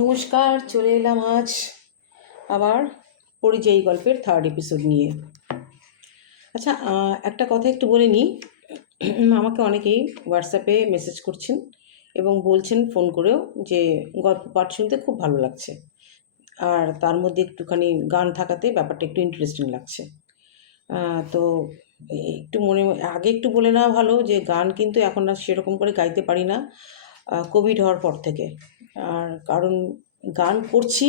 নমস্কার, চলে এলাম আজ আবার পরিযায়ী গল্পের থার্ড এপিসোড নিয়ে। আচ্ছা একটা কথা একটু বলে নিই। আমাকে অনেকেই হোয়াটসঅ্যাপে মেসেজ করছেন এবং বলছেন ফোন করেও যে গল্প, পাঠ শুনতে খুব ভালো লাগছে। আর তার মধ্যে একটুখানি গান থাকাতে ব্যাপারটা একটু ইন্টারেস্টিং লাগছে। তো একটু মনে, আগে একটু বলে নেওয়া ভালো যে, গান কিন্তু এখন আর সেরকম করে গাইতে পারি না কোভিড হওয়ার পর থেকে। আর কারণ গান করছি,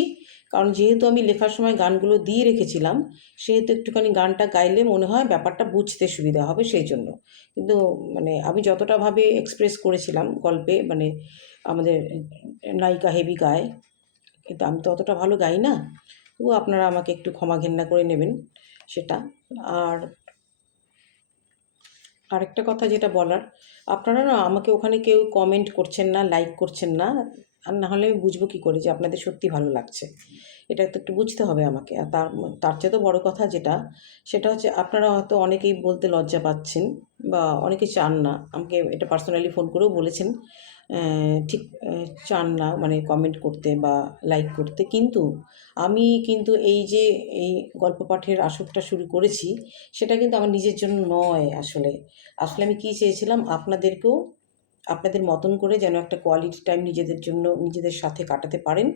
কারণ যেহেতু আমি লেখার সময় গানগুলো দিয়ে রেখেছিলাম, সেহেতু একটুখানি গানটা গাইলে মনে হয় ব্যাপারটা বুঝতে সুবিধা হবে সেই জন্য। কিন্তু মানে আমি যতটা ভাবে এক্সপ্রেস করেছিলাম গল্পে মানে আমাদের নায়িকা হেভি গায়, কিন্তু আমি তো অতটা ভালো গাই না তবু আপনারা আমাকে একটু ক্ষমা ঘেন্না করে নেবেন সেটা। আর আরেকটা কথা যেটা বলার, আপনারা না আমাকে ওখানে কেউ কমেন্ট করছেন না লাইক করছেন না আর না হলে আমি বুঝব কী করে যে আপনাদের সত্যি ভালো লাগছে। এটা তো একটু বুঝতে হবে আমাকে। আর তার তার চেয়ে তো বড়ো কথা যেটা, সেটা হচ্ছে আপনারা হয়তো অনেকেই বলতে লজ্জা পাচ্ছেন বা অনেকে চান না। আমাকে এটা পার্সোনালি ফোন করেও বলেছেন ঠিক চান না মানে কমেন্ট করতে বা লাইক করতে। কিন্তু আমি কিন্তু এই যে এই গল্প পাঠের আসরটা শুরু করেছি, সেটা কিন্তু আমার নিজের জন্য নয় আসলে। আসলে আমি কী চেয়েছিলাম? আপনাদেরকেও আপনাদের মতন করে যেন একটা কোয়ালিটি টাইম নিজেদের জন্য, নিজেদের সাথে কাটাতে পারেন,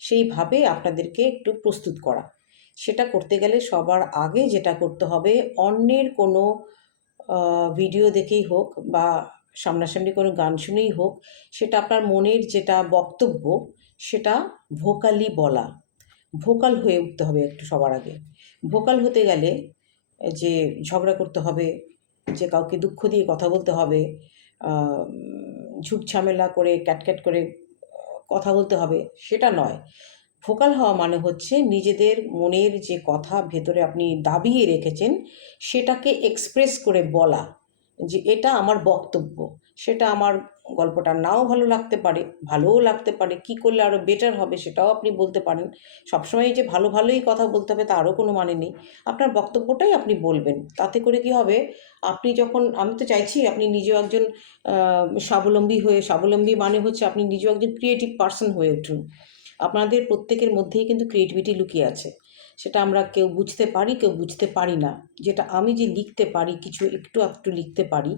সেইভাবে আপনাদেরকে একটু প্রস্তুত করা। সেটা করতে গেলে সবার আগে যেটা করতে হবে, অন্যের কোনো ভিডিও দেখেই হোক বা সামনাসামনি কোনো গান শুনেই হোক, সেটা আপনার মনের যেটা বক্তব্য, সেটা ভোকালি বলা। ভোকাল হয়ে উঠতে হবে একটু সবার আগে। ভোকাল হতে গেলে, যে ঝগড়া করতে হবে, যে কাউকে দুঃখ দিয়ে কথা বলতে হবে আহ, ঝুট ঝামেলা করে ক্যাটক্যাট করে কথা বলতে হবে সেটা নয়। ভোকাল হওয়া মানে হচ্ছে নিজেদের মনের যে কথা ভেতরে আপনি দাবিয়ে রেখেছেন সেটাকে এক্সপ্রেস করে বলা যে এটা আমার বক্তব্য সেটা আমার গল্পটা নাও ভালো লাগতে পারে, ভালোও লাগতে পারে, কি করলে আরও বেটার হবে সেটাও আপনি বলতে পারেন। সবসময় যে ভালো ভালোই কথা বলতে হবে তারও কোনো মানে নেই। আপনার বক্তব্যটাই আপনি বলবেন, তাতে করে কি হবে? আপনি যখন, আমি তো চাইছি আপনি নিজেও একজন স্বাবলম্বী হয়ে, স্বাবলম্বী মানে হচ্ছে আপনি নিজেও একজন ক্রিয়েটিভ পার্সন হয়ে উঠুন। আপনাদের প্রত্যেকের মধ্যেই কিন্তু ক্রিয়েটিভিটি লুকিয়ে আছে। সেটা আমরা কেউ বুঝতে পারি, কেউ বুঝতে পারি না। যেটা আমি যে লিখতে পারি, কিছু একটু একটু লিখতে পারি,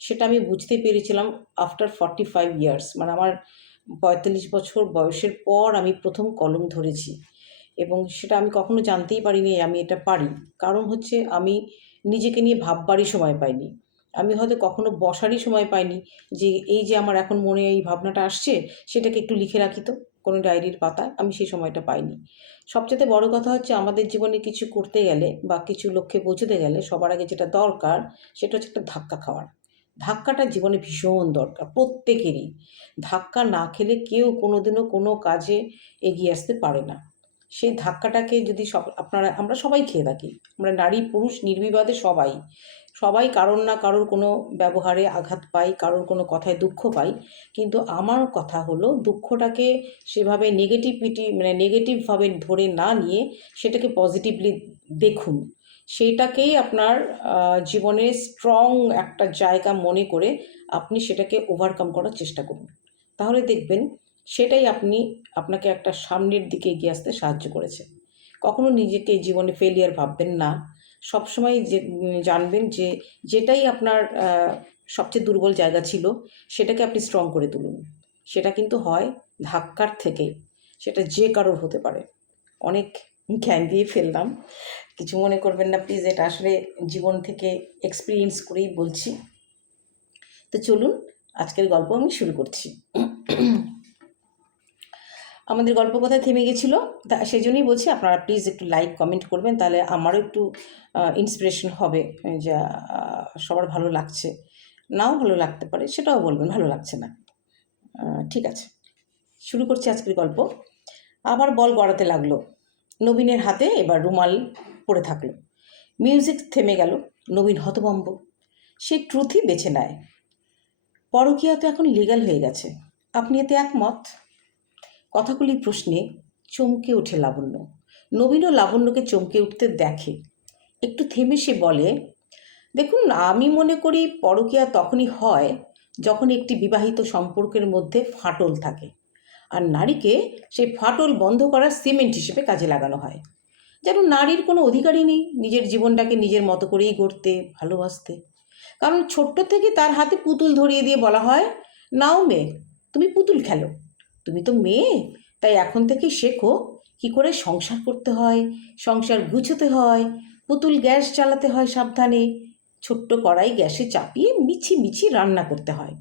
সেটা আমি বুঝতে পেরেছিলাম আফটার ফর্টি ফাইভ ইয়ার্স মানে আমার পঁয়তাল্লিশ বছর বয়সের পর আমি প্রথম কলম ধরেছি। এবং সেটা আমি কখনো জানতেই পারিনি আমি এটা পারি। কারণ হচ্ছে আমি নিজেকে নিয়ে ভাববারই সময় পাইনি। আমি হয়তো কখনো বসারই সময় পাইনি যে এই যে আমার এখন মনে এই ভাবনাটা আসছে, সেটাকে একটু লিখে রাখি তো। কোনো ডায়েরির পাতায়, আমি সেই সময়টা পাইনি। সবচেয়ে বড় কথা হচ্ছে, আমাদের জীবনে কিছু করতে গেলে বা কিছু লক্ষ্যে পৌঁছতে গেলে সবার আগে যেটা দরকার, সেটা হচ্ছে একটা ধাক্কা খাওয়ার ধাক্কাটা জীবনে ভীষণ দরকার, প্রত্যেকেরই। ধাক্কা না খেলে কেউ কোনোদিনও কোনো কাজে এগিয়ে আসতে পারে না। সেই ধাক্কাটাকে যদি সব আপনারা আমরা সবাই খেয়ে থাকি। আমরা নারী পুরুষ নির্বিবাদে সবাই সবাই কারোর না কারোর কোনো ব্যবহারে আঘাত পাই কারোর কোনো কথায় দুঃখ পাই। কিন্তু আমার কথা হলো দুঃখটাকে সেভাবে নেগেটিভিটি মানে নেগেটিভভাবে ধরে না নিয়ে সেটাকে পজিটিভলি দেখুন। সেইটাকেই আপনার আহ, জীবনে স্ট্রং একটা জায়গা মনে করে আপনি সেটাকে ওভারকাম করার চেষ্টা করুন। তাহলে দেখবেন সেটাই আপনি আপনাকে একটা সামনের দিকে এগিয়ে আসতে সাহায্য করেছে। কখনো নিজেকে জীবনে ফেলিয়ার ভাববেন না। সবসময় যে জানবেন যে যেটাই আপনার সবচেয়ে দুর্বল জায়গা ছিল, সেটাকে আপনি স্ট্রং করে তুলুন। সেটা কিন্তু হয় ধাক্কার থেকে। সেটা যে কারোর হতে পারে। অনেক জ্ঞান দিয়ে ফেললাম। কিছু মনে করবেন না প্লিজ এটা আসলে জীবন থেকে এক্সপিরিয়েন্স করেই বলছি। তো চলুন, আজকের গল্প আমি শুরু করছি। আমাদের গল্প কোথায় থেমে গেছিল? তা সেই জন্যই বলছি আপনারা প্লিজ একটু লাইক কমেন্ট করবেন, তাহলে আমারও একটু ইন্সপিরেশন হবে যে সবার ভালো লাগছে। নাও ভালো লাগতে পারে, সেটাও বলবেন, ভালো লাগছে না। ঠিক আছে। শুরু করছি আজকের গল্প। আবার বল গড়াতে লাগল। নবীনের হাতে এবার রুমাল পড়ে থাকল। মিউজিক থেমে গেল, নবীন হতভম্ব। সে ট্রুথই বেছে নেয়। পরকীয়া তো এখন লিগ্যাল হয়ে গেছে। আপনি এতে একমত? কথাগুলি প্রশ্নে চমকে ওঠে লাবণ্য। নবীনও লাবণ্যকে চমকে উঠতে দেখে। একটু থেমে সে বলে, দেখুন, আমি মনে করি পরকীয়া তখনই হয় যখন একটি বিবাহিত সম্পর্কের মধ্যে ফাটল থাকে। আর নারীকে সেই ফাটল বন্ধ করার সিমেন্ট হিসেবে কাজে লাগানো হয়। যেন নারীর কোনো অধিকারই নেই নিজের জীবনটাকে নিজের মতো করেই গড়তে, ভালোবাসতে। কারণ ছোট্ট থেকে তার হাতে পুতুল ধরিয়ে দিয়ে বলা হয়, নাও মেয়ে, তুমি পুতুল খেলো। তুমি তো মেয়ে তাই এখন থেকেই শেখো কি করে সংসার করতে হয় সংসার গুছোতে হয় পুতুল গ্যাস চালাতে হয় সাবধানে ছোট্ট কড়াই গ্যাসে চাপিয়ে মিছি মিছি রান্না করতে হয়।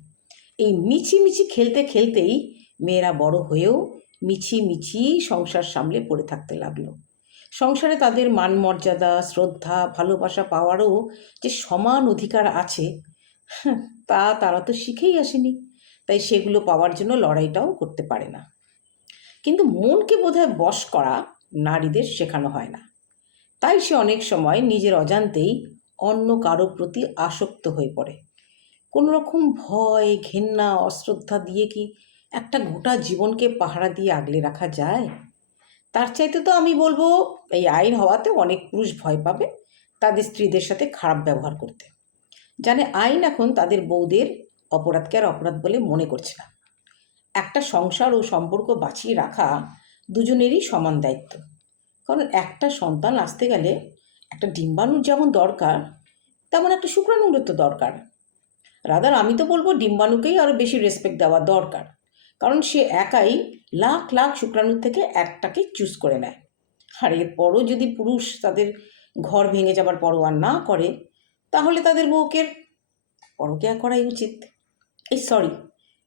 এই মিছি মিছি খেলতে খেলতেই মেয়েরা বড় হয়েও মিছি মিছি সংসার সামলে পড়ে থাকতে লাগল। সংসারে তাদের মান মর্যাদা শ্রদ্ধা ভালোবাসা পাওয়ারও যে সমান অধিকার আছে হ্যাঁ, তা তারা তো শিখেই আসেনি। তাই সেগুলো পাওয়ার জন্য লড়াইটাও করতে পারে না। কিন্তু মনকে বোধহয় বশ করা নারীদের শেখানো হয় না। তাই সে অনেক সময় নিজের অজান্তেই অন্য কারও প্রতি আসক্ত হয়ে পড়ে। কোনো রকম ভয়, ঘেন্না, অশ্রদ্ধা দিয়ে কি একটা গোটা জীবনকে পাহারা দিয়ে আগলে রাখা যায়? তার চাইতে তো আমি বলব, এই আইন হওয়াতে অনেক পুরুষ ভয় পাবে, তাদের স্ত্রীদের সাথে খারাপ ব্যবহার করতে। জানে আইন এখন তাদের বউদের অপরাধকে আর অপরাধ বলে মনে করছে না। একটা সংসার ও সম্পর্ক বাঁচিয়ে রাখা দুজনেরই সমান দায়িত্ব। কারণ একটা সন্তান আসতে গেলে একটা ডিম্বাণুর যেমন দরকার, তেমন একটা শুক্রাণুরও তো দরকার। রাদার আমি তো বলব ডিম্বাণুকেই আরও বেশি রেসপেক্ট দেওয়া দরকার। কারণ সে একাই লাখ লাখ শুক্রাণুর থেকে একটাকে চুজ করে নেয়। আর এরপরও যদি পুরুষ তাদের ঘর ভেঙে যাবার পরোয়া না করে, তাহলে তাদের বউকে পরকিয়া করাই উচিত। এই সরি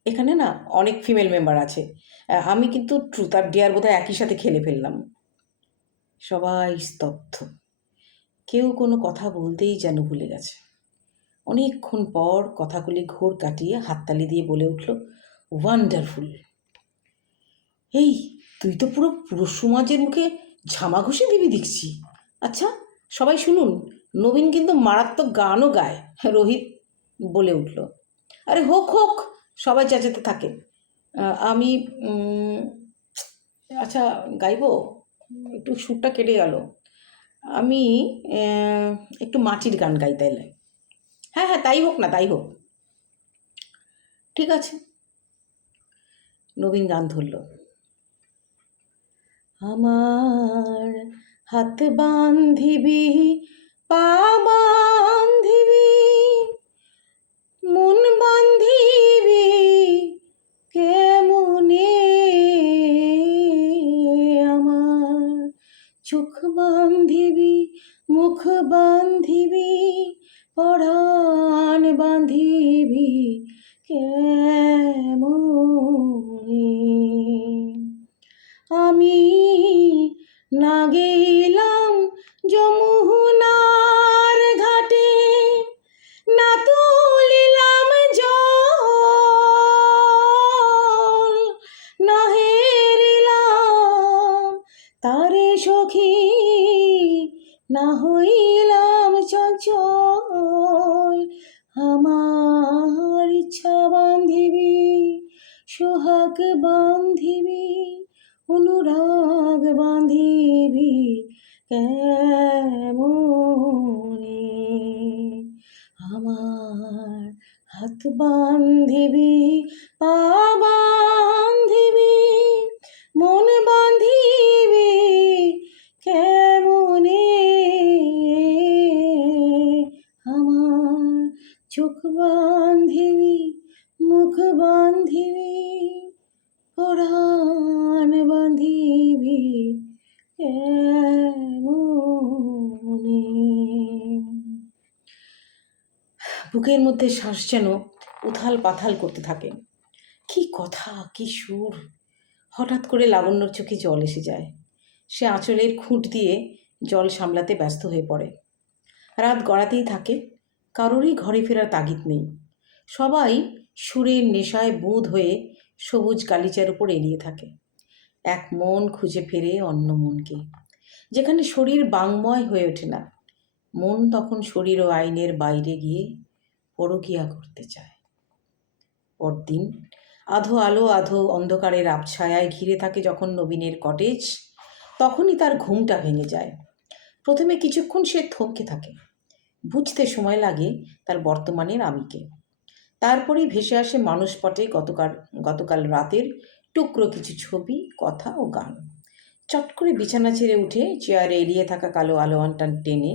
এখানে না অনেক ফিমেল মেম্বার আছে। আমি কিন্তু ট্রুথ আর ডেয়ার বোধহয় একই সাথে খেলে ফেললাম। সবাই স্তব্ধ। কেউ কোনো কথা বলতেই যেন ভুলে গেছে। অনেকক্ষণ পর কথাগুলি ঘোর কাটিয়ে হাততালি দিয়ে বলে উঠল ওয়ান্ডারফুল এই, তুই তো পুরো পুরুষ সমাজের মুখে ঝামা ঘষে দিবি দেখছি। আচ্ছা সবাই শুনুন, নবীন কিন্তু মারাত্মক গানও গায়। রোহিত, বলে উঠল। আরে হোক হোক, সবাই চেঁচাতে থাকে। আমি আচ্ছা গাইবো? একটু সুরটা কেটে গেল। আমি একটু মাটির গান গাই তাইলে। হ্যাঁ হ্যাঁ তাই হোক না, তাই হোক। ঠিক আছে। নবীন গান ধরল। আমার হাত বান্ধিবি, পা বান্ধিবি মন বান্ধিবি কেমনে আমার চোখ বান্ধিবি মুখ বান্ধিবি পরাণ বান্ধিবি কেমনে সোহাগ বান্ধিবি, অনুরাগ বান্ধিবি, কেমনে আমার হাত বান্ধিবি, পা বান্ধিবি, মন বান্ধিবি, কেমনে আমার চোখ বান্ধিবি, মুখ বান্ধিবি? বুকের মধ্যে শ্বাস যেন উথাল পাথাল করতে থাকে। কি কথা, কি সুর। হঠাৎ করে লাবণ্যর চোখে জল এসে যায়। সে আঁচলের খুঁট দিয়ে জল সামলাতে ব্যস্ত হয়ে পড়ে। রাত গড়াতেই থাকে, কারোরই ঘরে ফেরার তাগিদ নেই। সবাই সুরের নেশায় বুঁদ হয়ে সবুজ গালিচার উপর এড়িয়ে থাকে। এক মন খুঁজে ফেরে অন্য মনকে। যেখানে শরীর বাংময় হয়ে ওঠে না। মন তখন শরীর ও আইনের বাইরে গিয়ে পরকিয়া করতে চায়। পরদিন আধো আলো আধো অন্ধকারের আবছায়ায় ঘিরে থাকে যখন নবীনের কটেজ তখনই তার ঘুমটা ভেঙে যায়। প্রথমে কিছুক্ষণ সে থমকে থাকে। বুঝতে সময় লাগে তার বর্তমানের আমিকে। তারপরেই ভেসে আসে মানুষ পটে গতকাল গতকাল রাতের টুকরো কিছু ছবি, কথা ও গান। চট করে বিছানা ছেড়ে উঠে চেয়ারে এড়িয়ে থাকা কালো আলোয়ানটা টেনে,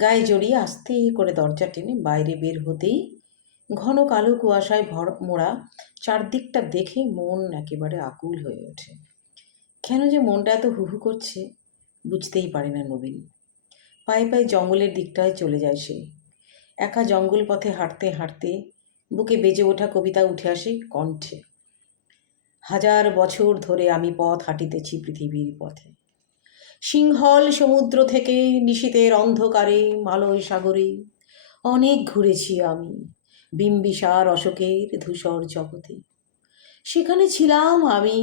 গায়ে জড়িয়ে আস্তে করে দরজা টেনে বাইরে বের হতেই ঘন কালো কুয়াশায় ভর মোড়া চারদিকটা দেখে মন একেবারে আকুল হয়ে ওঠে। কেন যে মনটা এত হুহু করছে বুঝতেই পারে না নবীন। পায়ে পায়ে জঙ্গলের দিকটায় চলে যায় সে। একা জঙ্গল পথে হাঁটতে হাঁটতে বুকে বেজে ওঠা কবিতা উঠে আসে কণ্ঠে। হাজার বছর ধরে আমি পথ হাঁটিতেছি পৃথিবীর পথে। সিংহল সমুদ্র থেকে নিশীতের অন্ধকারে, মালয় সাগরে অনেক ঘুরেছি আমি বিম্বিসার অশোকের ধূসর জগতে। সেখানে ছিলাম আমি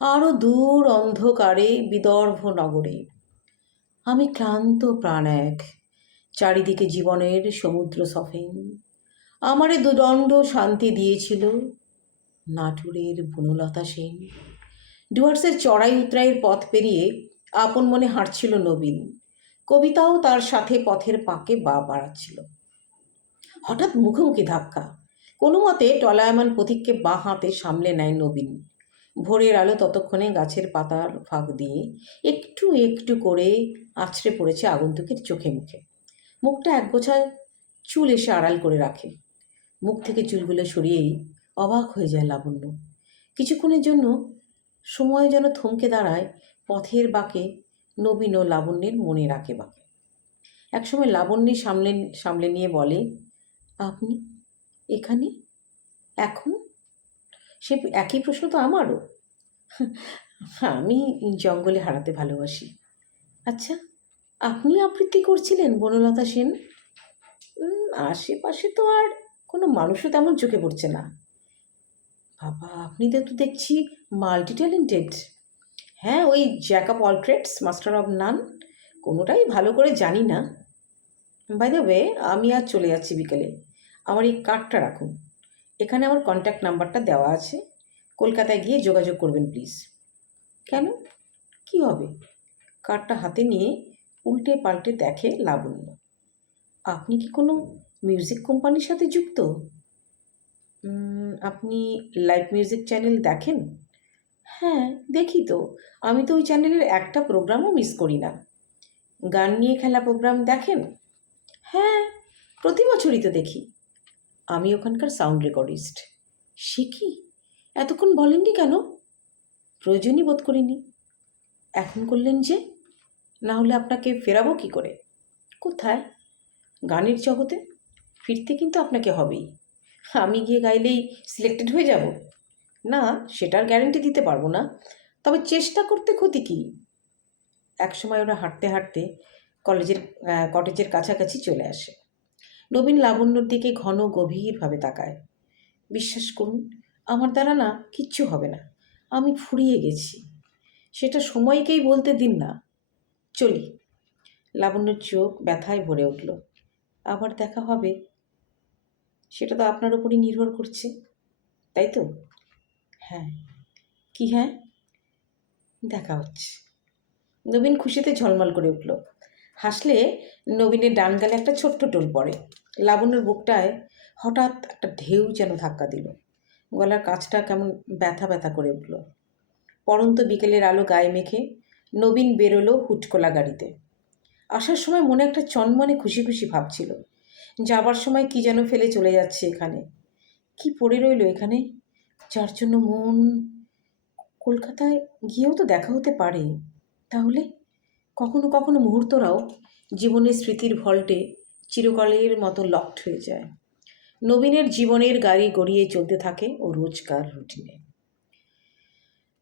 আরও দূর অন্ধকারে বিদর্ভ নগরে। আমি ক্লান্ত প্রাণ এক, চারিদিকে জীবনের সমুদ্র সফেন। আমারে দুদণ্ড শান্তি দিয়েছিল নাটুরের বনলতা সেন। ডুয়ার্সের চড়াই উতরাইয়ের পথ পেরিয়ে আপন মনে হাঁটছিল নবীন। কবিতাও তার সাথে পথের পাকে বা বাড়াচ্ছিল। হঠাৎ মুখোমুখি ধাক্কা। কোনো মতে টলায়মান পথিককে বাঁ হাতে সামলে নেয় নবীন। ভোরের আলো ততক্ষণে গাছের পাতার ফাঁক দিয়ে একটু একটু করে আছড়ে পড়েছে আগন্তুকের চোখে মুখে। মুখটা একগোছা চুল এসে আড়াল করে রাখে। মুখ থেকে চুলগুলো সরিয়েই অবাক হয়ে যায় লাবণ্য। কিছুক্ষণের জন্য সময় যেন থমকে দাঁড়ায় পথের বাঁকে নবীন ও লাবণ্যের মনে রাখে বাঁকে। একসময় লাবণ্যের সামলে সামলে নিয়ে বলে, আপনি এখানে? এখন? সে একই প্রশ্ন তো আমারও। আমি জঙ্গলে হারাতে ভালোবাসি। আচ্ছা আপনি আবৃত্তি করছিলেন বনলতা সেন? আশেপাশে তো আর কোনো মানুষও তেমন চোখে পড়ছে না। বাবা, আপনি তো দেখছি মাল্টি ট্যালেন্টেড হ্যাঁ ওই jack of all trades master of none কোনোটাই ভালো করে জানি না। বাই দ্য ওয়ে আমি আর চলে যাচ্ছি বিকেলে। আমার এই কার্ডটা রাখুন। এখানে আমার কন্ট্যাক্ট নাম্বারটা দেওয়া আছে। কলকাতায় গিয়ে যোগাযোগ করবেন প্লিজ কেন? কি হবে? কার্ডটা হাতে নিয়ে উল্টে পাল্টে দেখে লাবণ্য আপনি কি কোনো মিউজিক কোম্পানির সাথে যুক্ত? আপনি লাইভ মিউজিক চ্যানেল দেখেন? হ্যাঁ দেখি তো। আমি তো ওই চ্যানেলের একটা প্রোগ্রামও মিস করি না। গান নিয়ে খেলা প্রোগ্রাম দেখেন? হ্যাঁ প্রতি বছরই তো দেখি। আমি ওখানকার সাউন্ড রেকর্ডিস্ট সে কি? এতক্ষণ বলেননি কেন? প্রয়োজনই বোধ করিনি। এখন করলেন যে, না হলে আপনাকে ফেরাবো কি করে? কোথায়? গানের জগতে? ফিরতে কিন্তু আপনাকে হবেই। আমি গিয়ে গাইলেই সিলেক্টেড হয়ে যাব? না, সেটার গ্যারেন্টি দিতে পারব না। তবে চেষ্টা করতে ক্ষতি কী? একসময় ওরা হাঁটতে হাঁটতে কলেজের কটেজের কাছাকাছি চলে আসে। নবীন লাবণ্যর দিকে ঘন গভীরভাবে তাকায়। বিশ্বাস করুন, আমার দ্বারা না কিচ্ছু হবে না। আমি ফুরিয়ে গেছি। সেটা সময়কেই বলতে দিন না। চলি। লাবণ্যর চোখ ব্যথায় ভরে উঠল। আবার দেখা হবে সেটা তো আপনার উপরই নির্ভর করছে, তাই তো? হ্যাঁ। কি হ্যাঁ? দেখা হচ্ছে। নবীন খুশিতে ঝলমল করে উঠল। হাসলে নবীনের ডান গালে একটা ছোট্ট টোল পড়ে। লাবণ্যর বুকটায় হঠাৎ একটা ঢেউ যেন ধাক্কা দিল। গলার কাছটা কেমন ব্যথা ব্যথা করে উঠল। পরন্ত বিকেলের আলো গায়ে মেখে নবীন বেরোলো হুটকোলা গাড়িতে। আসার সময় মনে একটা চনমনে খুশি খুশি ভাবছিল যাবার সময় কি যেন ফেলে চলে যাচ্ছে এখানে। কি পড়ে রইল এখানে? যার জন্য মন কলকাতায় গিয়েও তো দেখা হতে পারে। তাহলে কখনো কখনো মুহূর্তরাও জীবনের স্মৃতির ভল্টে চিরকালের মতো লকড হয়ে যায়। নবীনের জীবনের গাড়ি গড়িয়ে চলতে থাকে ও রোজকার রুটিনে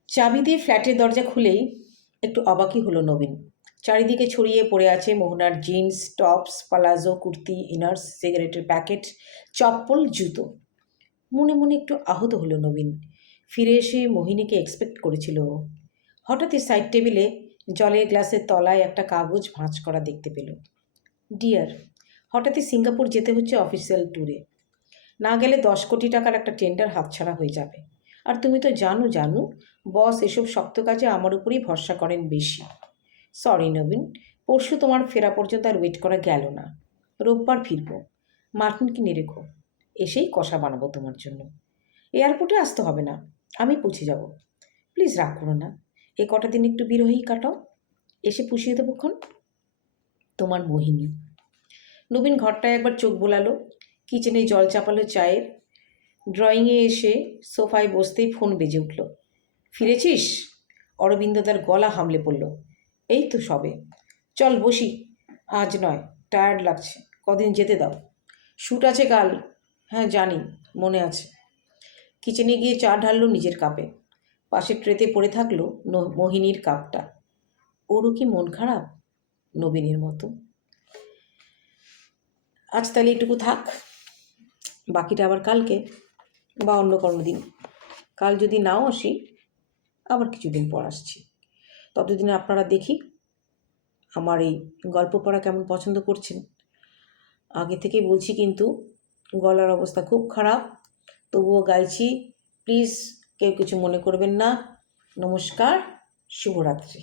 চাবি দিয়ে ফ্ল্যাটের দরজা খুলেই একটু অবাকই হলো নবীন। চারিদিকে ছড়িয়ে পড়ে আছে মোহনার jeans, tops, palazzo, kurti, inners, সিগারেটের প্যাকেট, চপ্পল, জুতো। মনে মনে একটু আহত হলো নবীন। ফিরে এসে মোহিনীকে এক্সপেক্ট করেছিল। হঠাৎই সাইড টেবিলে জলের গ্লাসের তলায় একটা কাগজ ভাঁজ করা দেখতে পেল। ডিয়ার হঠাৎই সিঙ্গাপুর যেতে হচ্ছে অফিসিয়াল ট্যুরে না গেলে দশ কোটি টাকার একটা টেন্ডার হাতছাড়া হয়ে যাবে। আর তুমি তো জানো জানো বস এসব শক্ত কাজে আমার উপরেই ভরসা করেন বেশি। সরি নবীন পরশু তোমার ফেরা পর্যন্ত আর ওয়েট করা গেল না। রোববার ফিরবো। মার্টিন কিনে রেখো। এসেই কষা বানাবো তোমার জন্য। এয়ারপোর্টে আসতে হবে না। আমি পৌঁছে যাব। প্লিজ রাগ করো না। এ কটা দিন একটু বিরোহী কাটাও। এসে পুষিয়ে দেবোক্ষণ তোমার মোহিনী। নবীন ঘরটায় একবার চোখ বোলালো। কিচেনে জল চাপালো চায়ের। ড্রয়িংয়ে এসে সোফায় বসতেই ফোন বেজে উঠল। ফিরেছিস? অরবিন্দদার গলা হামলে পড়ল। এই তো সবে। চল বসি। আজ নয় টায়ার্ড লাগছে। কদিন যেতে দাও। শ্যুট আছে কাল। হ্যাঁ জানি, মনে আছে। কিচেনে গিয়ে চা ঢাললো নিজের কাপে। পাশের ট্রেতে পড়ে থাকল মোহিনীর কাপটা। ওরও কি মন খারাপ? নবীনের মতো। আজ তাহলে এটুকু থাক। বাকিটা আবার কালকে বা অন্য কোনো দিন। কাল যদি নাও আসি, আবার কিছুদিন পর আসছি। ততদিন আপনারা দেখি আমার এই গল্প পড়া কেমন পছন্দ করছেন। আগে থেকে বলছি কিন্তু গলার অবস্থা খুব খারাপ। তবুও গাইছি প্লিজ কেউ কিছু মনে করবেন না। নমস্কার, শুভরাত্রি।